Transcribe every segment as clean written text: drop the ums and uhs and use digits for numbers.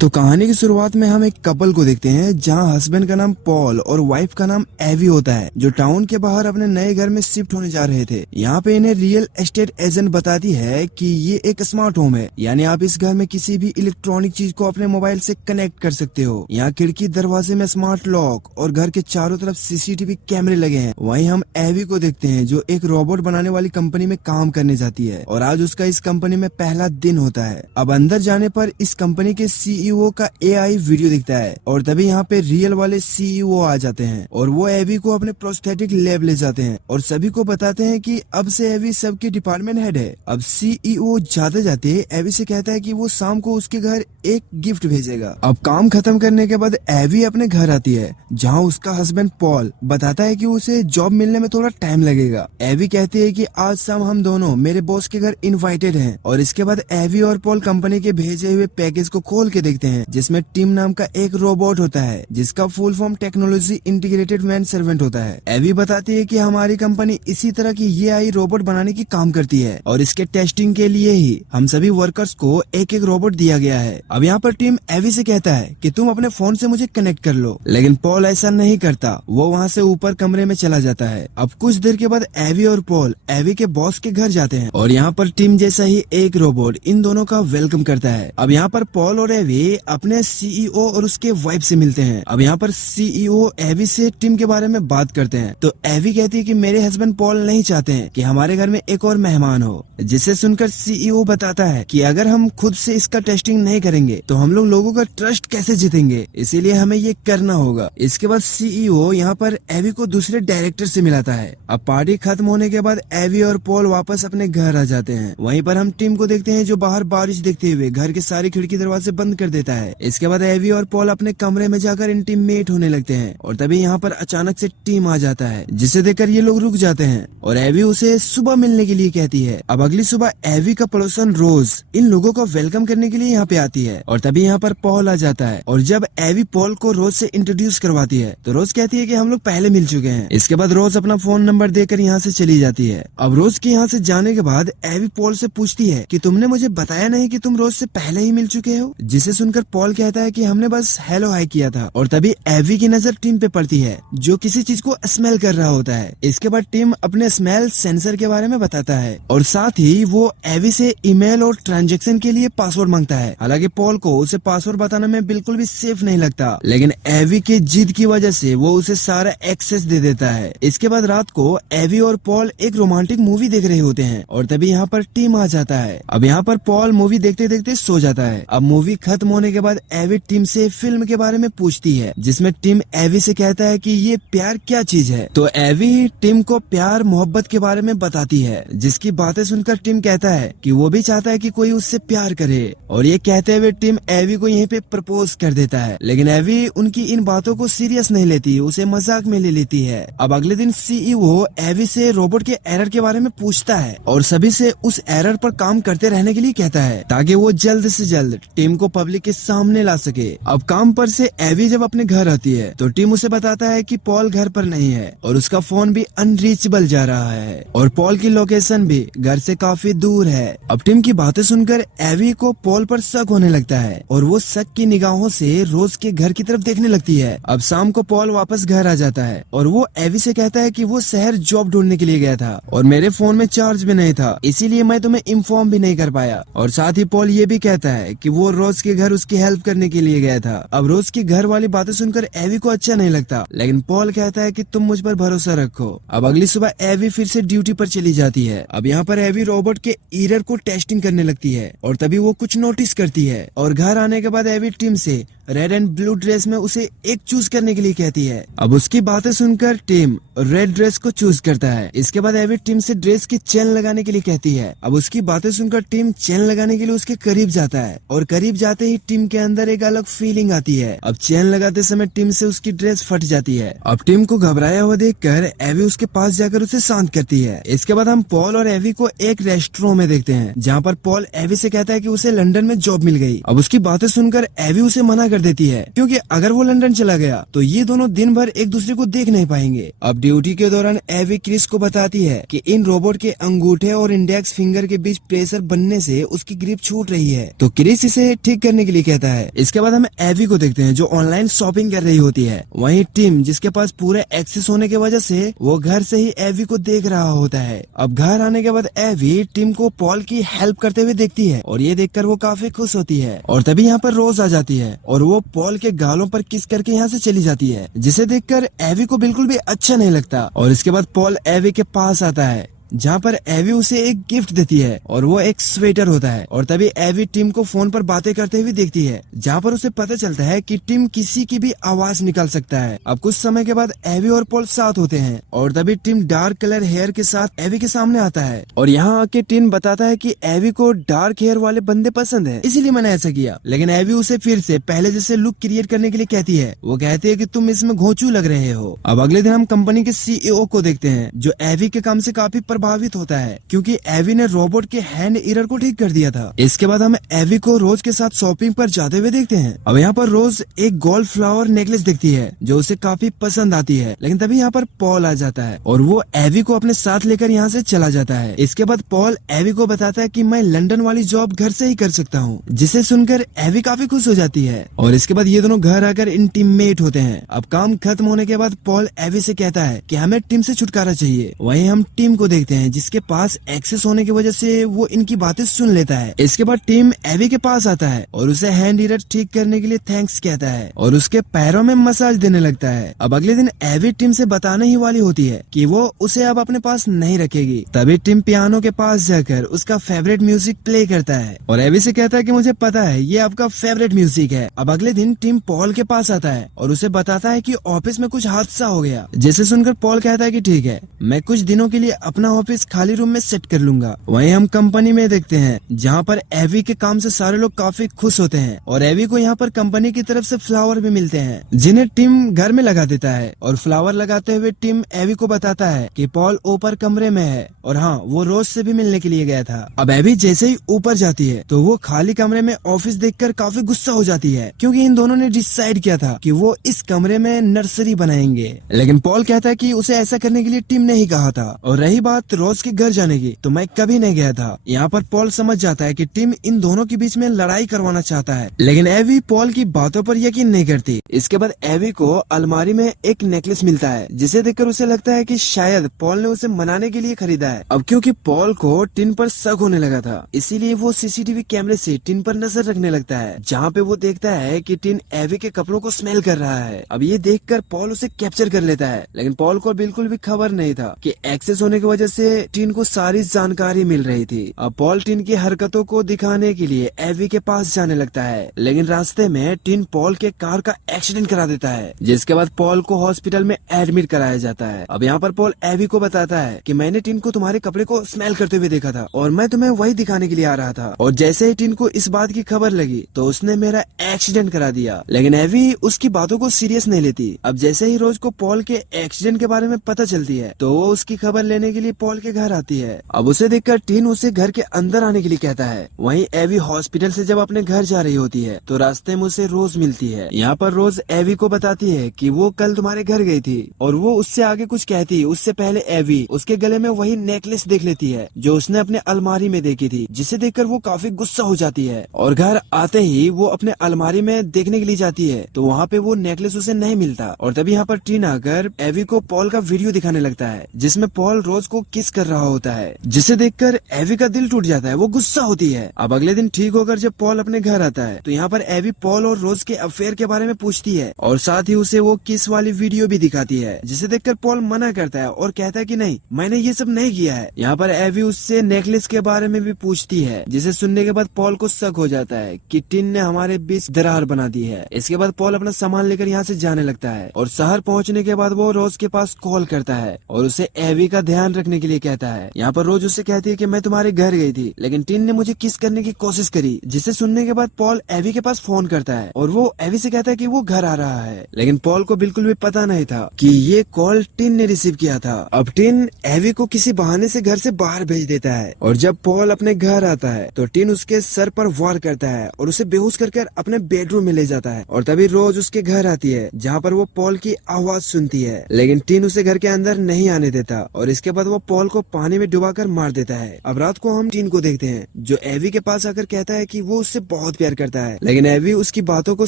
तो कहानी की शुरुआत में हम एक कपल को देखते हैं जहां हस्बैंड का नाम पॉल और वाइफ का नाम एवी होता है, जो टाउन के बाहर अपने नए घर में शिफ्ट होने जा रहे थे। यहाँ पे इन्हें रियल एस्टेट एजेंट बताती है कि ये एक स्मार्ट होम है, यानी आप इस घर में किसी भी इलेक्ट्रॉनिक चीज को अपने मोबाइल से कनेक्ट कर सकते हो। यहाँ खिड़की दरवाजे में स्मार्ट लॉक और घर के चारों तरफ सीसीटीवी कैमरे लगे हैं। वहीं हम एवी को देखते हैं जो एक रोबोट बनाने वाली कंपनी में काम करने जाती है और आज उसका इस कंपनी में पहला दिन होता है। अब अंदर जाने पर इस कंपनी के सीईओ का एआई वीडियो दिखता है और तभी यहाँ पे रियल वाले सीईओ आ जाते हैं और वो एवी को अपने प्रोस्थेटिक लैब ले जाते हैं और सभी को बताते हैं कि अब से एवी सबके डिपार्टमेंट हेड है। अब सीईओ जाते जाते एवी से कहता है कि वो शाम को उसके घर एक गिफ्ट भेजेगा। अब काम खत्म करने के बाद एवी अपने घर आती है जहाँ उसका हस्बैंड पॉल बताता है कि उसे जॉब मिलने में थोड़ा टाइम लगेगा। एवी कहती है कि आज शाम हम दोनों मेरे बॉस के घर इनवाइटेड हैं और इसके बाद एवी और पॉल कंपनी के भेजे हुए पैकेज को खोल के देखते हैं जिसमें टीम नाम का एक रोबोट होता है जिसका full form technology integrated man servant होता है। एवी बताती है कि हमारी कंपनी इसी तरह की ये आई रोबोट बनाने की काम करती है और इसके टेस्टिंग के लिए ही हम सभी वर्कर्स को एक एक रोबोट दिया गया है। अब यहाँ पर टीम एवी से कहता है कि तुम अपने फोन से मुझे कनेक्ट कर लो, लेकिन पॉल ऐसा नहीं करता। वो वहाँ से ऊपर कमरे में चला जाता है। अब कुछ देर के बाद एवी और पॉल एवी के बॉस के घर जाते हैं और यहाँ पर टीम जैसा ही एक रोबोट इन दोनों का वेलकम करता है। अब यहाँ पर पॉल और एवी अपने सीईओ और उसके वाइफ से मिलते हैं। अब यहाँ पर सीईओ एवी से टीम के बारे में बात करते हैं तो एवी कहती है कि मेरे हस्बैंड पॉल नहीं चाहते हैं कि हमारे घर में एक और मेहमान हो, जिसे सुनकर सीईओ बताता है कि अगर हम खुद से इसका टेस्टिंग नहीं करेंगे तो हम लोगों का ट्रस्ट कैसे जीतेंगे, इसीलिए हमें ये करना होगा। इसके बाद सीईओ यहाँ पर एवी को दूसरे डायरेक्टर से मिलाता है। अब पार्टी खत्म होने के बाद एवी और पॉल वापस अपने घर आ जाते हैं। वहीं पर हम टीम को देखते हैं जो बाहर बारिश देखते हुए घर के सारी खिड़की दरवाजे बंद कर देता है। इसके बाद एवी और पॉल अपने कमरे में जाकर इंटीमेट होने लगते हैं और तभी यहाँ पर अचानक से टीम आ जाता है, जिसे देखकर ये लोग रुक जाते हैं और एवी उसे सुबह मिलने के लिए कहती है। अब अगली सुबह एवी का पड़ोसन रोज इन लोगों को वेलकम करने के लिए यहाँ पे आती है और तभी यहाँ पर पॉल आ जाता है और जब एवी पॉल को रोज से इंट्रोड्यूस करवाती है तो रोज कहती है कि हम लोग पहले मिल चुके हैं। इसके बाद रोज अपना फोन नंबर देकर यहाँ से चली जाती है। अब रोज के यहाँ से जाने के बाद एवी पॉल से पूछती है कि तुमने मुझे बताया नहीं कि तुम रोज से पहले ही मिल चुके हो, जिसे सुनकर पॉल कहता है कि हमने बस हेलो हाई किया था। और तभी एवी की नजर टीम पे पड़ती है जो किसी चीज को स्मेल कर रहा होता है। इसके बाद टीम अपने स्मेल सेंसर के बारे में बताता है और साथ ही वो एवी से ईमेल और ट्रांजैक्शन के लिए पासवर्ड मांगता है। हालांकि पॉल को उसे पासवर्ड बताने में बिल्कुल भी सेफ नहीं लगता, लेकिन एवी के जिद की वजह से वो उसे सारा एक्सेस दे देता है। इसके बाद रात को एवी और पॉल एक रोमांटिक मूवी देख रहे होते हैं और तभी यहाँ पर टीम आ जाता है। अब यहाँ पर पॉल मूवी देखते देखते सो जाता है। अब मूवी खत्म होने के बाद एवी टीम से फिल्म के बारे में पूछती है, जिसमें टीम एवी से कहता है कि ये प्यार क्या चीज है। तो एवी टीम को प्यार मोहब्बत के बारे में बताती है, जिसकी बातें सुनकर टीम कहता है कि वो भी चाहता है कि कोई उससे प्यार करे और ये कहते हुए टीम एवी को यहीं पे प्रपोज कर देता है। लेकिन एवी उनकी इन बातों को सीरियस नहीं लेती, उसे मजाक में ले लेती है। अब अगले दिन सीईओ एवी से रोबोट के एरर के बारे में पूछता है और सभी से उस एरर पर काम करते रहने के लिए कहता है ताकि वो जल्द से जल्द टीम को पब्लिक के सामने ला सके। अब काम पर से एवी जब अपने घर आती है तो टीम उसे बताता है कि पॉल घर पर नहीं है और उसका फोन भी अनरीचेबल जा रहा है और पॉल की लोकेशन भी घर से काफी दूर है। अब टीम की बातें सुनकर एवी को पॉल पर शक होने लगता है और वो शक की निगाहों से रोज के घर की तरफ देखने लगती है। अब शाम को पॉल वापस घर आ जाता है और वो एवी से कहता है कि वो शहर जॉब ढूंढने के लिए गया था और मेरे फोन में चार्ज भी नहीं था, इसीलिए मैं तुम्हें इन्फॉर्म भी नहीं कर पाया। और साथ ही पॉल ये भी कहता है कि वो रोज के घर उसकी हेल्प करने के लिए गया था। अब रोज की घर वाली बातें सुनकर एवी को अच्छा नहीं लगता, लेकिन पॉल कहता है कि तुम मुझ पर भरोसा रखो। अब अगली सुबह एवी फिर से ड्यूटी पर चली जाती है। अब यहाँ पर एवी रोबोट के एरर को टेस्टिंग करने लगती है और तभी वो कुछ नोटिस करती है और घर आने के बाद एवी टीम से रेड एंड ब्लू ड्रेस में उसे एक चूज करने के लिए कहती है। अब उसकी बातें सुनकर टीम रेड ड्रेस को चूज करता है। इसके बाद एवी टीम से ड्रेस की चेन लगाने के लिए कहती है। अब उसकी बातें सुनकर टीम चेन लगाने के लिए उसके करीब जाता है और करीब जाते ही टीम के अंदर एक अलग फीलिंग आती है। अब चेन लगाते समय टीम से उसकी ड्रेस फट जाती है। अब टीम को घबराया हुआ देखकर एवी उसके पास जाकर उसे शांत करती है। इसके बाद हम पॉल और एवी को एक रेस्टोरेंट में देखते हैं, जहाँ पर पॉल एवी से कहता है कि उसे लंदन में जॉब मिल गई। अब उसकी बातें सुनकर एवी उसे मना कर देती है, क्योंकि अगर वो लंदन चला गया तो ये दोनों दिन भर एक दूसरे को देख नहीं पाएंगे। अब ड्यूटी के दौरान एवी क्रिस को बताती है कि इन रोबोट के अंगूठे और इंडेक्स फिंगर के बीच प्रेशर बनने से उसकी ग्रिप छूट रही है, तो क्रिस इसे ठीक करने के लिए कहता है। इसके बाद हम एवी को देखते हैं जो ऑनलाइन शॉपिंग कर रही होती है। वहीं टिम जिसके पास पूरे एक्सेस होने की वजह से वो घर से ही एवी को देख रहा होता है। अब घर आने के बाद एवी टिम को पॉल की हेल्प करते हुए देखती है और ये देखकर वो काफी खुश होती है। और तभी यहाँ पर रोज आ जाती है और वो पॉल के गालों पर किस करके यहाँ से चली जाती है, जिसे देखकर एवी को बिल्कुल भी अच्छा नहीं लगता। और इसके बाद पॉल एवी के पास आता है जहाँ पर एवी उसे एक गिफ्ट देती है और वो एक स्वेटर होता है। और तभी एवी टिम को फोन पर बातें करते हुए देखती है, जहाँ पर उसे पता चलता है कि टिम किसी की भी आवाज निकाल सकता है। अब कुछ समय के बाद एवी और पॉल साथ होते हैं और तभी टिम डार्क कलर हेयर के साथ एवी के सामने आता है और यहाँ आके टिम बताता है कि एवी को डार्क हेयर वाले बंदे पसंद है, इसीलिए मैंने ऐसा किया। लेकिन एवी उसे फिर से पहले जैसे लुक क्रिएट करने के लिए कहती है। वो कहती है कि तुम इसमें घोंचू लग रहे हो। अब अगले दिन हम कंपनी के सीईओ को देखते हैं जो एवी के काम से काफी प्रभावित होता है, क्योंकि एवी ने रोबोट के हैंड एरर को ठीक कर दिया था। इसके बाद हम एवी को रोज के साथ शॉपिंग पर जाते हुए देखते हैं। अब यहाँ पर रोज एक गोल्ड फ्लावर नेकलेस देखती है जो उसे काफी पसंद आती है। लेकिन तभी यहाँ पर पॉल आ जाता है और वो एवी को अपने साथ लेकर यहाँ से चला जाता है। इसके बाद पॉल एवी को बताता है कि मैं लंदन वाली जॉब घर से ही कर सकता हूँ, जिसे सुनकर एवी काफी खुश हो जाती है। और इसके बाद ये दोनों घर आकर इंटीमेट होते हैं। अब काम खत्म होने के बाद पॉल एवी से कहता है कि हमें टीम से छुटकारा चाहिए। वहीं हम टीम को देखते हैं जिसके पास एक्सेस होने की वजह से वो इनकी बातें सुन लेता है। इसके बाद टीम एवी के पास आता है और उसे हैंड एरर ठीक करने के लिए थैंक्स कहता है और उसके पैरों में मसाज देने लगता है। अब अगले दिन एवी टीम से बताने ही वाली होती है कि वो उसे अब अपने पास नहीं रखेगी। तभी टीम पियानो के पास जाकर उसका फेवरेट म्यूजिक प्ले करता है और एवी से कहता है कि मुझे पता है ये आपका फेवरेट म्यूजिक है। अब अगले दिन टीम पॉल के पास आता है और उसे बताता है कि ऑफिस में कुछ हादसा हो गया, जिसे सुनकर पॉल कहता है कि ठीक है, मैं कुछ दिनों के लिए अपना ऑफिस खाली रूम में सेट कर लूंगा। वहीं हम कंपनी में देखते हैं जहाँ पर एवी के काम से सारे लोग काफी खुश होते हैं और एवी को यहाँ पर कंपनी की तरफ से फ्लावर भी मिलते हैं, जिन्हें टीम घर में लगा देता है। और फ्लावर लगाते हुए टीम एवी को बताता है कि पॉल ऊपर कमरे में है और हाँ, वो रोज से भी मिलने के लिए गया था। अब एवी जैसे ही ऊपर जाती है तो वो खाली कमरे में ऑफिस देखकर काफी गुस्सा हो जाती है, क्योंकि इन दोनों ने डिसाइड किया था कि वो इस कमरे में नर्सरी बनाएंगे। लेकिन पॉल कहता है कि उसे ऐसा करने के लिए टीम ने ही कहा था। और रही बात रोज के घर जाने की, तो मैं कभी नहीं गया था। यहाँ पर पॉल समझ जाता है कि टीम इन दोनों के बीच में लड़ाई करवाना चाहता है, लेकिन एवी पॉल की बातों पर यकीन नहीं करती। इसके बाद एवी को अलमारी में एक नेकलेस मिलता है, जिसे देखकर उसे लगता है कि शायद पॉल ने उसे मनाने के लिए खरीदा है। अब क्योंकि पॉल को टिन पर शक होने लगा था, इसीलिए वो सीसीटीवी कैमरे से टिन पर नजर रखने लगता है, जहाँ पे वो देखता है कि टिन एवी के कपड़ों को स्मेल कर रहा है। अब ये देखकर पॉल उसे कैप्चर कर लेता है, लेकिन पॉल को बिल्कुल भी खबर नहीं था कि एक्सेस होने की वजह से टिन को सारी जानकारी मिल रही थी। अब पॉल टिन की हरकतों को दिखाने के लिए एवी के पास जाने लगता है, लेकिन रास्ते में टिन पॉल के कार का एक्सीडेंट करा देता है, जिसके बाद पॉल को हॉस्पिटल में एडमिट कराया जाता है। अब यहाँ पर पॉल एवी को बताता है कि मैंने टिन को तुम्हारे कपड़े को स्मेल करते हुए देखा था और मैं तुम्हें वही दिखाने के लिए आ रहा था। और जैसे ही टिन को इस बात की खबर लगी तो उसने मेरा एक्सीडेंट करा दिया, लेकिन एवी उसकी बातों को सीरियस नहीं लेती। अब जैसे ही रोज को पॉल के एक्सीडेंट के बारे में पता चलती है तो वो उसकी खबर लेने के लिए पॉल के घर आती है। अब उसे देखकर टिन उसे घर के अंदर आने के लिए कहता है। वहीं एवी हॉस्पिटल से जब अपने घर जा रही होती है तो रास्ते में उसे रोज मिलती है। यहाँ पर रोज एवी को बताती है कि वो कल तुम्हारे घर गई थी और वो उससे आगे कुछ कहती। उससे पहले एवी उसके गले में वही नेकलेस देख लेती है जो उसने अपने अलमारी में देखी थी, जिसे देखकर वो काफी गुस्सा हो जाती है। और घर आते ही वो अपने अलमारी में देखने के लिए जाती है तो वहाँ पे वो नेकलेस उसे नहीं मिलता। और तभी यहाँ पर टिन आकर एवी को पॉल का वीडियो दिखाने लगता है, जिसमें पॉल रोज को किस कर रहा होता है, जिसे देखकर एवी का दिल टूट जाता है, वो गुस्सा होती है। अब अगले दिन ठीक होकर जब पॉल अपने घर आता है तो यहाँ पर एवी पॉल और रोज के अफेयर के बारे में पूछती है और साथ ही उसे वो किस वाली वीडियो भी दिखाती है, जिसे देखकर पॉल मना करता है और कहता है कि नहीं, मैंने ये सब नहीं किया है। यहाँ पर एवी उससे नेकलेस के बारे में भी पूछती है, जिसे सुनने के बाद पॉल को शक हो जाता है कि टिन ने हमारे बीच दरार बना दी है। इसके बाद पॉल अपना सामान लेकर यहाँ से जाने लगता है और शहर पहुँचने के बाद वो रोज के पास कॉल करता है और उसे एवी का ध्यान रखने करने के लिए कहता है। यहाँ पर रोज उससे कहती है कि मैं तुम्हारे घर गई थी, लेकिन टिन ने मुझे किस करने की कोशिश करी, जिसे सुनने के बाद पॉल एवी के पास फोन करता है और वो एवी से कहता है कि वो घर आ रहा है, लेकिन पॉल को बिल्कुल भी पता नहीं था कि ये कॉल टिन ने रिसीव किया था। अब टिन एवी को किसी बहाने से घर से बाहर भेज देता है और जब पॉल अपने घर आता है तो टिन उसके सर पर वार करता है और उसे बेहोश करके अपने बेडरूम में ले जाता है। और तभी रोज उसके घर आती है जहाँ पर वो पॉल की आवाज सुनती है, लेकिन टिन उसे घर के अंदर नहीं आने देता और इसके बाद वो पॉल को पानी में डुबाकर मार देता है। अब रात को हम टिन को देखते हैं जो एवी के पास आकर कहता है कि वो उससे बहुत प्यार करता है, लेकिन एवी उसकी बातों को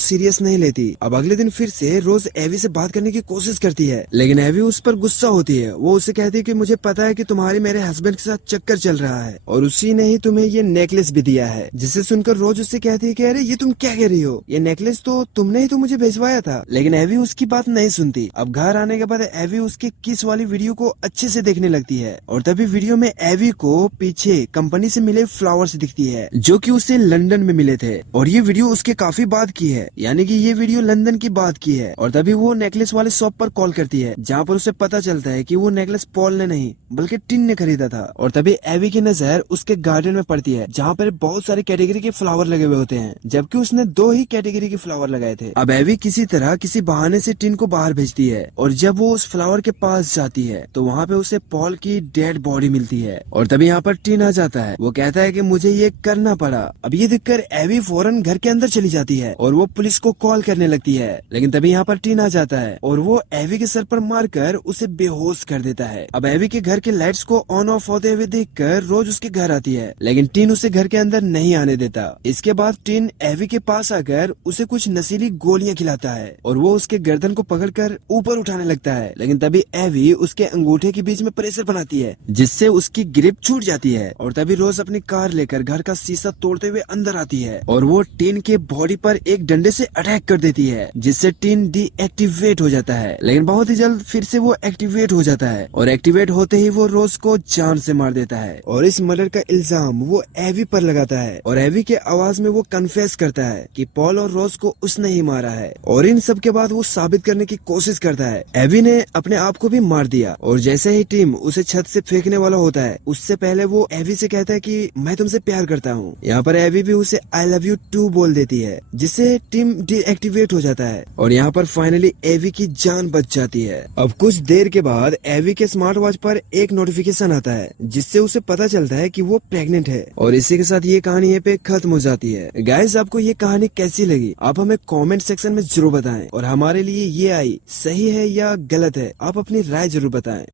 सीरियस नहीं लेती। अब अगले दिन फिर से रोज एवी से बात करने की कोशिश करती है, लेकिन एवी उस पर गुस्सा होती है। वो उसे कहती है कि मुझे पता है कि तुम्हारी मेरे हस्बैंड के साथ चक्कर चल रहा है और उसी ने ही तुम्हें ये नेकलेस भी दिया है, जिसे सुनकर रोज उससे कहती है कि अरे ये तुम क्या कह रही हो, ये नेकलेस तो तुमने ही तो मुझे भिजवाया था। लेकिन एवी उसकी बात नहीं सुनती। अब घर आने के बाद एवी उसके किस वाली वीडियो को अच्छे से देखने लगती है और तभी वीडियो में एवी को पीछे कंपनी से मिले फ्लावर्स दिखती है जो कि उसे लंदन में मिले थे और ये वीडियो उसके काफी बाद की है, यानी कि ये वीडियो लंदन की बात की है। और तभी वो नेकलेस वाले शॉप पर कॉल करती है जहाँ पर उसे पता चलता है कि वो नेकलेस पॉल ने नहीं बल्कि टिन ने खरीदा था। और तभी एवी की नजर उसके गार्डन में पड़ती है जहाँ पर बहुत सारे कैटेगरी के फ्लावर लगे हुए होते हैं, जबकि उसने 2 ही कैटेगरी के फ्लावर लगाए थे। अब एवी किसी तरह किसी बहाने से टिन को बाहर भेजती है और जब वो उस फ्लावर के पास जाती है तो वहाँ पे उसे पॉल की डेड बॉडी मिलती है। और तभी यहाँ पर टिन आ जाता है। वो कहता है कि मुझे ये करना पड़ा। अब ये देखकर एवी फौरन घर के अंदर चली जाती है और वो पुलिस को कॉल करने लगती है, लेकिन तभी यहाँ पर टिन आ जाता है और वो एवी के सर पर मारकर उसे बेहोश कर देता है। अब एवी के घर के लाइट्स को ऑन ऑफ होते हुए देखकर रोज उसके घर आती है, लेकिन टिन उसे घर के अंदर नहीं आने देता। इसके बाद टिन एवी के पास आकर उसे कुछ नशीली गोलियां खिलाता है और वो उसके गर्दन को पकड़कर ऊपर उठाने लगता है, लेकिन तभी एवी उसके अंगूठे के बीच में प्रेशर बनाती है जिससे उसकी ग्रिप छूट जाती है। और तभी रोज अपनी कार लेकर घर का शीशा तोड़ते हुए अंदर आती है और वो टिन के बॉडी पर एक डंडे से अटैक कर देती है जिससे टिन डीएक्टिवेट हो जाता है, लेकिन बहुत ही जल्द फिर से वो एक्टिवेट हो जाता है और एक्टिवेट होते ही वो रोज को जान से मार देता है और इस मर्डर का इल्जाम वो एवी पर लगाता है और एवी के आवाज में वो कन्फेस करता है कि पॉल और रोज को उसने ही मारा है। और इन सब के बाद वो साबित करने की कोशिश करता है एवी ने अपने आप को भी मार दिया। और जैसे ही टिम उसे छत से फेंकने वाला होता है उससे पहले वो एवी से कहता है कि मैं तुमसे प्यार करता हूँ। यहाँ पर एवी भी उसे आई लव यू टू बोल देती है जिससे टिम डीएक्टिवेट हो जाता है और यहाँ पर फाइनली एवी की जान बच जाती है। अब कुछ देर के बाद एवी के स्मार्ट वॉच पर एक नोटिफिकेशन आता है जिससे उसे पता चलता है कि वो प्रेग्नेंट है। और इसी के साथ ये कहानी यहाँ पे खत्म हो जाती है। गाइस, आपको ये कहानी कैसी लगी आप हमें कमेंट सेक्शन में जरूर बताएं और हमारे लिए ये आई सही है या गलत है आप अपनी राय जरूर बताएं।